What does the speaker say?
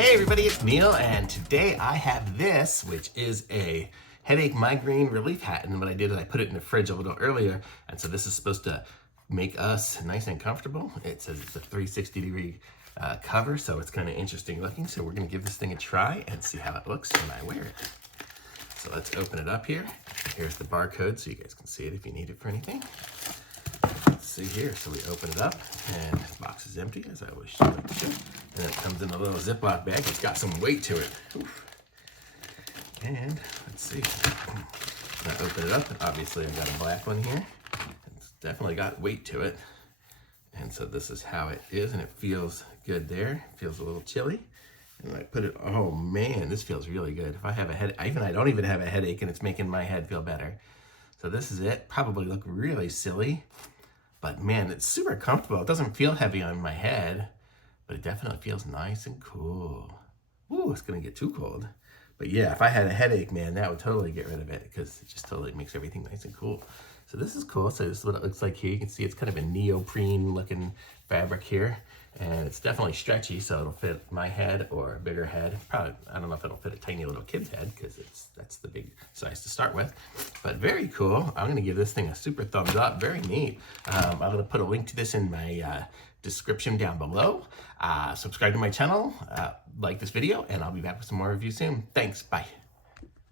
Hey everybody, it's Neil, and today I have this, which is a headache migraine relief hat. And what I did is I put it in the fridge a little earlier, and so this is supposed to make us nice and comfortable. It says it's a 360-degree cover, so it's kind of interesting looking. So we're gonna give this thing a try and see how it looks when I wear it. So let's open it up here. Here's the barcode so you guys can see it if you need it for anything. Let's see here, so we open it up and the box is empty, as I always like to show. And it comes in a little Ziploc bag. It's got some weight to it. Oof. And let's see. When I open it up, and obviously I've got a black one here. It's definitely got weight to it. And so this is how it is, and it feels good there. It feels a little chilly. And I put it, oh man, this feels really good. If I have a headache, I don't even have a headache, and it's making my head feel better. So this is it. Probably look really silly, but man, it's super comfortable. It doesn't feel heavy on my head, but it definitely feels nice and cool. Ooh, it's gonna get too cold. But yeah, if I had a headache, man, that would totally get rid of it because it just totally makes everything nice and cool. So this is cool. So this is what it looks like here. You can see it's kind of a neoprene looking fabric here. And it's definitely stretchy, so it'll fit my head or a bigger head. Probably, I don't know if it'll fit a tiny little kid's head because that's the big size to start with. But very cool. I'm gonna give this thing a super thumbs up. Very neat. I'm gonna put a link to this in my description down below. Subscribe to my channel, like this video, and I'll be back with some more reviews soon. Thanks, bye.